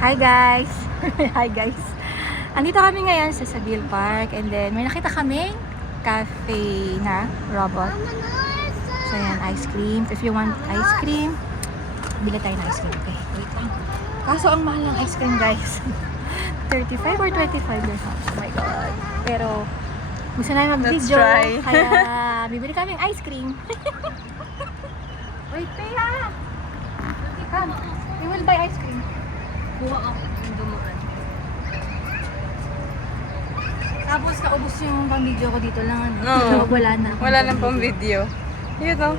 Hi guys! Hi guys! Andito kami ngayon sa Seville Park and then may nakita kaming cafe na robot. So yan, ice cream. If you want ice cream, bili tayo ng ice cream. Okay, wait lang. Kaso ang mahal ng ice cream guys. 35 or 25 dirhams. Oh my god. Pero gusto namin mag-video. Let's try. Kaya bibili kami ng ice cream. Wait, Pia! Come, we will buy ice cream. Kuha ako yung dumaan. Tapos kaubos yung pang-video ko dito lang. Ano? Oo. So, wala na. Wala nang pang video. Yun o.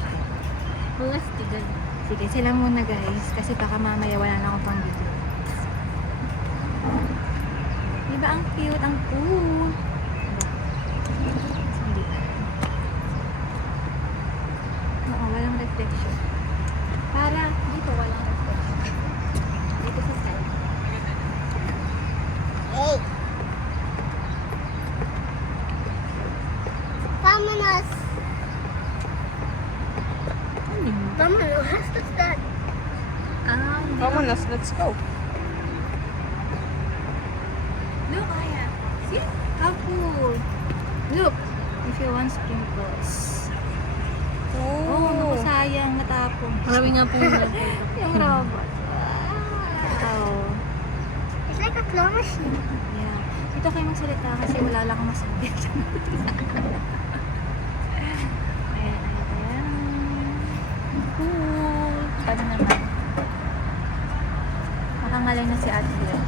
Mga stigan. Sige, sila muna guys. Kasi baka mamaya wala na akong pang-video. Diba ang cute? Ang cool. Sige. Oo, walang reflection. Para dito walang reflection. Dito sa side. Hey. Vámonos. Vámonos. What's that? Vamonos, let's go. Look, Aya. See? How cool. Look. If you want sprinkles. Oh, naku, sayang. Natapon. Marami nga po Yung robot. Wow. It's like a claw machine. Yeah. Dito kayo magsalita kasi wala lang akong masabi. Ayan, ayan. Cool. Paano naman? Makangalay na si Ate.